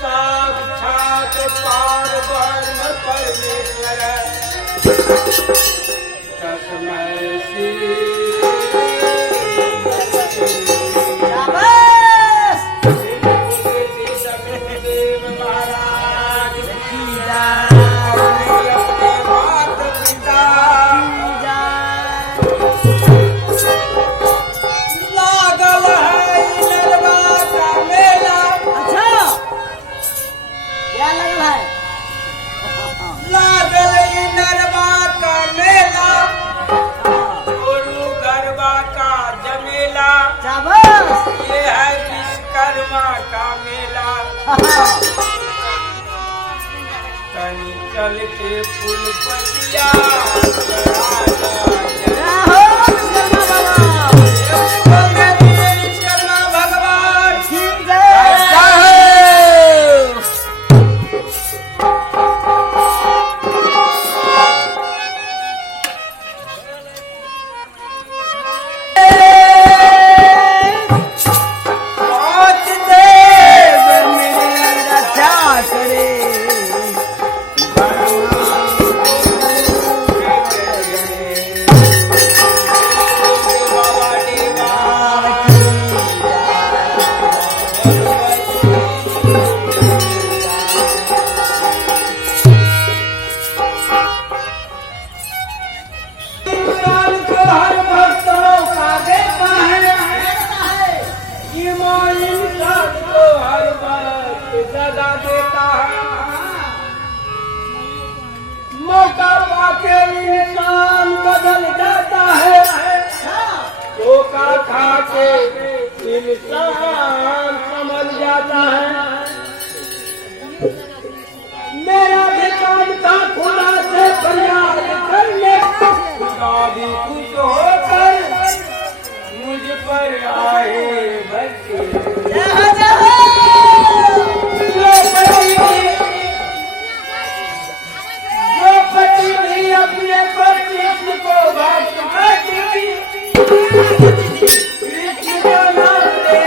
साक्षात पारब्रह्म परमेश्वर तस्मै श्री सदगुरुदेव महाराज की जय। अपने माता पिता लागल है नरवा का मेला। अच्छा क्या लगल है? लागल है नरवा का मेला, गुरु गरबा का जमेला। शाबाश। ये है विश्वकर्मा का मेला। कहीं चल के फूल पतिया विश्वकर्मा भगवान की जय। पाँच देव मेरी रक्षा करे बाबा देवा इंसान को हर भक्तों का देता है, ईमान इंसान को हर वक्त सदा देता है। मौका पाके इंसान बदल जाता है, धोखा खा के इंसान समझ जाता है। मेरा भी काम था खुदा से फरियाद करने, खुदा भी खुश होकर मुझ पर आए बच्चे। द्रौपदी भी अपने पति को भक्त करती, कृष्ण को नाम ले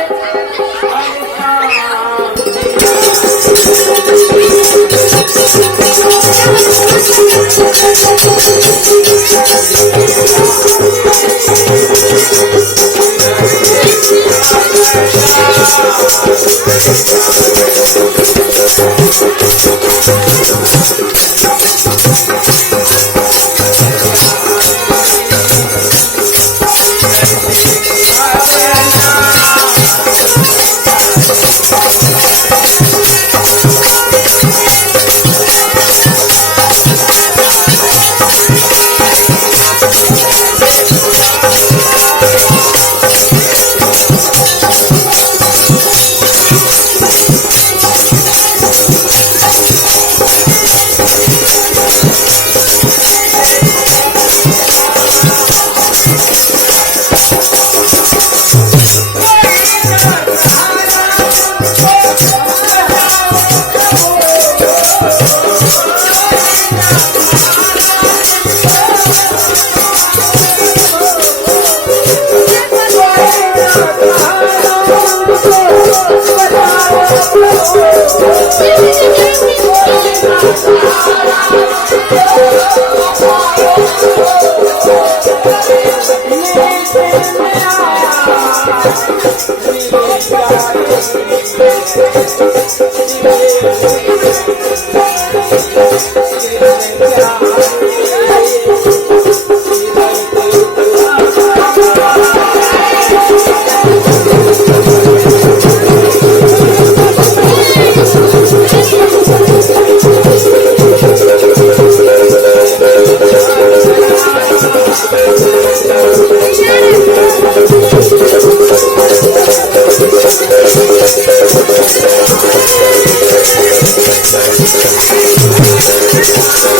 Thank you.